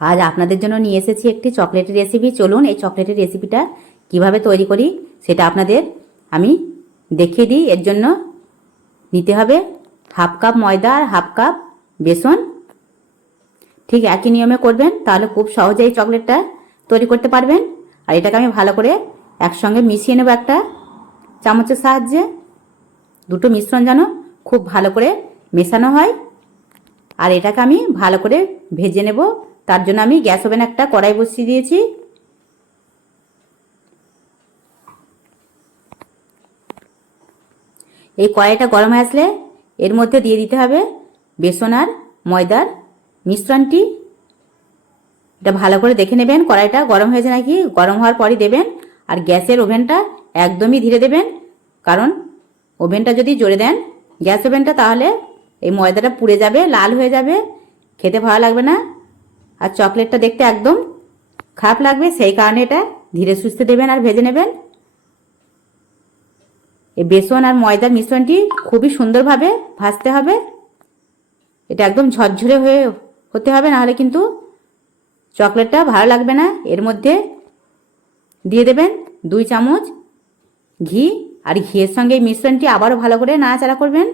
আজ আপনাদের জন্য নিয়ে এসেছি একটি চকলেটের রেসিপি চলুন এই চকলেটের রেসিপিটা কীভাবে তৈরি করি সেটা আপনাদের আমি দেখিয়ে দিই। এর জন্য নিতে হবে হাফ কাপ ময়দা আর হাফ কাপ বেসন। ঠিক একই নিয়মে করবেন, তাহলে খুব সহজেই চকলেটটা তৈরি করতে পারবেন। আর এটাকে আমি ভালো করে একসঙ্গে মিশিয়ে নেব একটা চামচের সাহায্যে। দুটো মিশ্রণ যেন খুব ভালো করে মেশানো হয়। আর এটাকে আমি ভালো করে ভেজে নেব তার জন্য আমি গ্যাস ওভেন একটা কড়াই বসিয়ে দিয়েছি। এই কড়াইটা গরম হয়ে আসলে এর মধ্যে দিয়ে দিতে হবে বেসন আর ময়দার মিশ্রণটি। এটা ভালো করে দেখে নেবেন কড়াইটা গরম হয়েছে নাকি। গরম হওয়ার পরই দেবেন আর গ্যাসের ওভেনটা একদমই ধীরে দেবেন। কারণ ওভেনটা যদি জোরে দেন, গ্যাস ওভেনটা তাহলে এই ময়দাটা পুড়ে যাবে, লাল হয়ে যাবে। খেতে ভালো লাগবে না। আর চকলেটটা দেখতে একদম খারাপ লাগবে, সেই কারণে এটা ধীরে সুস্থে দেবেন আর ভেজে নেবেন। এই বেসন আর ময়দার মিশ্রণটি খুবই সুন্দরভাবে ভাজতে হবে। এটা একদম ঝরঝরে হয়ে হতে হবে, নাহলে কিন্তু চকলেটটা ভালো লাগবে না। এর মধ্যে দিয়ে দেবেন দুই চামচ ঘি আর ঘিয়ের সঙ্গে মিশ্রণটি আবারও ভালো করে নাড়াচাড়া করবেন।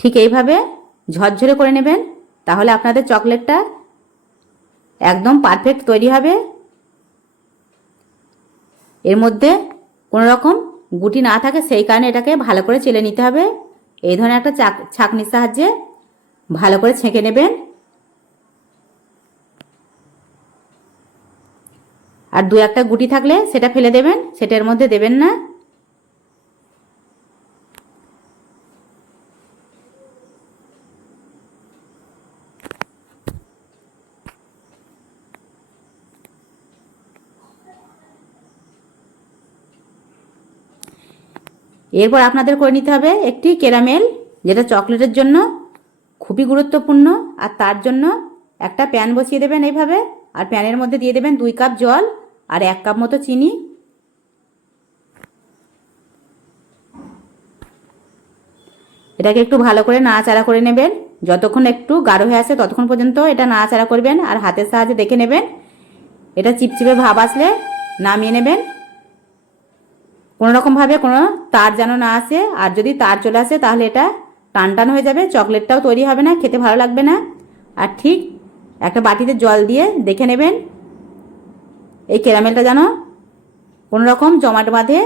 ঠিক এইভাবে ঝরঝরে করে নেবেন, তাহলে আপনাদের চকলেটটা একদম পারফেক্ট তৈরি হবে। এর মধ্যে কোনো রকম গুটি না থাকে, সেই কারণে এটাকে ভালো করে চেলে নিতে হবে। এই ধরনের একটা চাক, ছাঁকনির সাহায্যে ভালো করে ছেঁকে নেবেন। আর দু একটা গুটি থাকলে সেটা ফেলে দেবেন সেটার মধ্যে দেবেন না। এরপর আপনাদের করে নিতে হবে একটি ক্যারামেল, যেটা চকলেটের জন্য খুবই গুরুত্বপূর্ণ, আর তার জন্য একটা প্যান বসিয়ে দেবেন এইভাবে আর প্যানের মধ্যে দিয়ে দেবেন দুই কাপ জল আর এক কাপ মতো চিনি। এটাকে একটু ভালো করে নাড়াচাড়া করে নেবেন। যতক্ষণ একটু গাঢ় হয়ে আসে ততক্ষণ পর্যন্ত এটা নাড়াচাড়া করবেন, আর হাতের সাহায্যে দেখে নেবেন। এটা চিপচিপে ভাব আসলে নামিয়ে নেবেন। কোনো রকমভাবে কোনো তার যেন না আসে, আর যদি তার চলে আসে তাহলে এটা টান টান হয়ে যাবে, চকলেটটাও তৈরি হবে না, খেতে ভালো লাগবে না। আর ঠিক একটা বাটিতে জল দিয়ে দেখে নেবেন এই ক্যারামেলটা যেন কোনো রকম জমাট বাঁধে,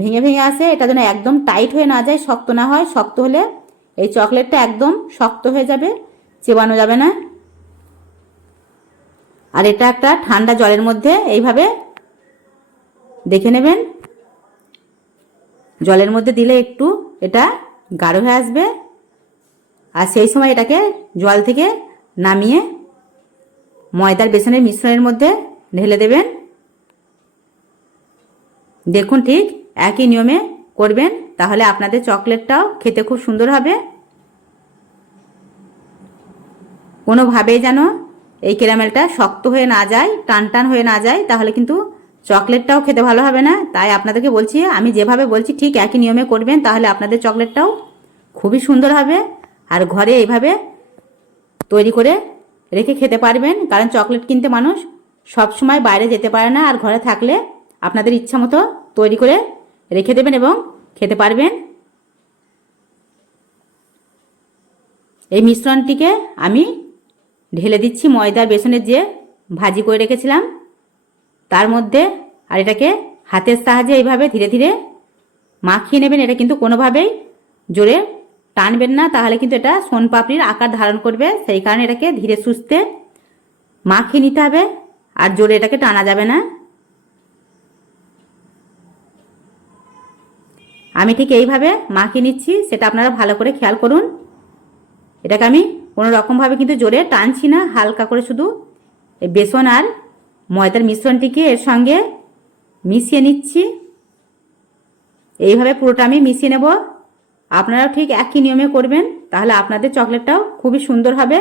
ভেঙে ভেঙে আসে, এটা যেন একদম টাইট হয়ে না যায়, শক্ত না হয়, শক্ত হলে এই চকলেটটা একদম শক্ত হয়ে যাবে, চেবানো যাবে না। আর এটা একটা ঠান্ডা জলের মধ্যে এইভাবে দেখে নেবেন। জলের মধ্যে দিলে একটু এটা গাঢ় হয়ে আসবে। আর সেই সময় এটাকে জল থেকে নামিয়ে ময়দার বেসনের মিশ্রণের মধ্যে ঢেলে দেবেন। দেখুন ঠিক একই নিয়মে করবেন, তাহলে আপনাদের চকলেটটাও খেতে খুব সুন্দর হবে। কোনোভাবেই যেন এই ক্যারামেলটা শক্ত হয়ে না যায় টান টান হয়ে না যায়, তাহলে কিন্তু চকলেটটাও খেতে ভালো হবে না? তাই আপনাদেরকে বলছি, আমি যেভাবে বলছি ঠিক একই নিয়মে করবেন, তাহলে আপনাদের চকলেটটাও খুবই সুন্দর হবে। আর ঘরে এইভাবে তৈরি করে রেখে খেতে পারবেন, কারণ চকলেট কিনতে মানুষ সব সময় বাইরে যেতে পারে না, আর ঘরে থাকলে আপনাদের ইচ্ছা মতো তৈরি করে রেখে দেবেন এবং খেতে পারবেন। এই মিশ্রণটিকে আমি ঢেলে দিচ্ছি ময়দা, বেসনের যে ভাজি করে রেখেছিলাম। তার মধ্যে, আর এটাকে হাতের সাহায্যে এইভাবে ধীরে ধীরে মাখিয়ে নেবেন। এটা কিন্তু কোনোভাবেই জোরে টানবেন না। তাহলে কিন্তু এটা সোনপাপড়ির আকার ধারণ করবে। সেই কারণে এটাকে ধীরে সুস্থে মাখিয়ে নিতে হবে আর জোরে এটাকে টানা যাবে না। আমি ঠিক এইভাবে মাখিয়ে নিচ্ছি। সেটা আপনারা ভালো করে খেয়াল করুন। এটাকে আমি কোনো রকমভাবে কিন্তু জোরে টানছি না। হালকা করে শুধু বেসন আর ময়দার মিশ্রণটিকে এর সঙ্গে মিশিয়ে নিচ্ছি। এইভাবে পুরোটা আমি মিশিয়ে নেব। আপনারাও ঠিক একই নিয়মে করবেন, তাহলে আপনাদের চকলেটটাও খুবই সুন্দর হবে।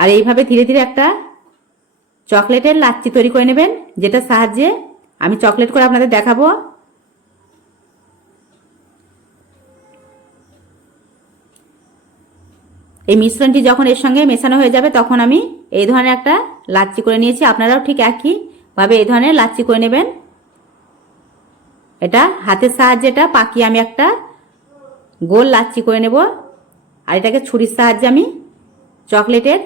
আর এইভাবে ধীরে ধীরে একটা চকলেটের লাচ্ছি তৈরি করে নেবেন, যেটার সাহায্যে আমি চকলেট করে আপনাদের দেখাবো। এই মিশ্রণটি যখন এর সঙ্গে মেশানো হয়ে যাবে, তখন আমি এই ধরনের একটা লাচ্ছি করে নিয়েছি। আপনারাও ঠিক একইভাবে এই ধরনের লাচ্ছি করে নেবেন। এটা হাতের সাহায্যে এটা পাকিয়ে আমি একটা গোল লাচ্ছি করে নেব। আর এটাকে ছুরির সাহায্যে আমি চকলেটের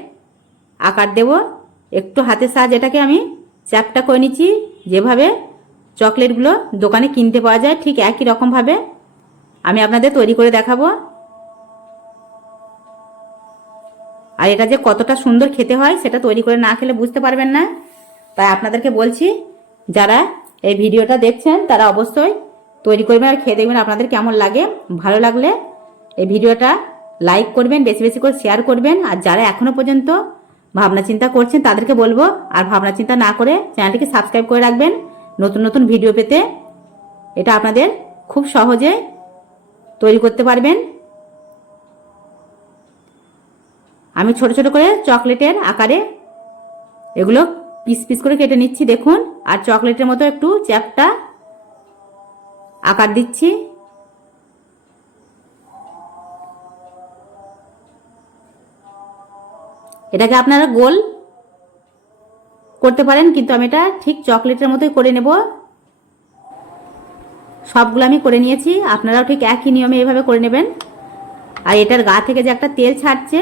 আকার দেব। একটু হাতের সাহায্যে এটাকে আমি চ্যাপটা করে নিচ্ছি। যেভাবে চকলেটগুলো দোকানে কিনতে পাওয়া যায়, ঠিক একই রকমভাবে আমি আপনাদের তৈরি করে দেখাবো। আর এটা যে কতটা সুন্দর খেতে হয়, সেটা তৈরি করে না খেলে বুঝতে পারবেন না। তাই আপনাদেরকে বলছি, যারা এই ভিডিওটা দেখছেন, তারা অবশ্যই তৈরি করবেন আর খেয়ে দেখবেন আপনাদের কেমন লাগে। ভালো লাগলে এই ভিডিওটা লাইক করবেন, বেশি বেশি করে শেয়ার করবেন। আর যারা এখনও পর্যন্ত ভাবনা চিন্তা করছেন, তাদেরকে বলব, আর ভাবনা চিন্তা না করে চ্যানেলটিকে সাবস্ক্রাইব করে রাখবেন। নতুন নতুন ভিডিও পেতে এটা আপনাদের খুব সহজে তৈরি করতে পারবেন। আমি ছোট ছোট করে চকলেটের আকারে এগুলো পিস পিস করে কেটে নিচ্ছি, দেখুন। আর চকলেটের মতো একটু চ্যাপটা আকার দিচ্ছি। এটাকে আপনারা গোল করতে পারেন, কিন্তু আমি এটা ঠিক চকলেটের মতোই করে নেব। সবগুলো আমি করে নিয়েছি, আপনারাও ঠিক একই নিয়মে এভাবে করে নেবেন। আর এটার গা থেকে যে একটা তেল ছাড়ছে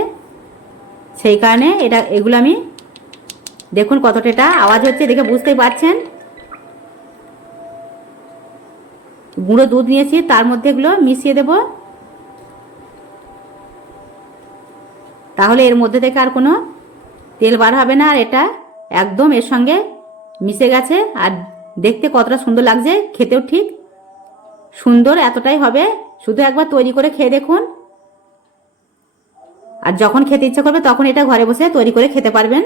সেই কারণে এটা, এগুলো আমি, দেখুন কতটা এটা আওয়াজ হচ্ছে, দেখে বুঝতেই পারছেন। গুঁড়ো দুধ নিয়েছি, তার মধ্যে এগুলো মিশিয়ে দেব। তাহলে এর মধ্যে থেকে আর কোনো তেল বার হবে না, আর এটা একদম এর সঙ্গে মিশে গেছে, আর দেখতে কতটা সুন্দর লাগছে, খেতেও ঠিক সুন্দর এতটাই হবে। শুধু একবার তৈরি করে খেয়ে দেখুন। আর যখন খেতে ইচ্ছা করবে তখন এটা ঘরে বসে তৈরি করে খেতে পারবেন।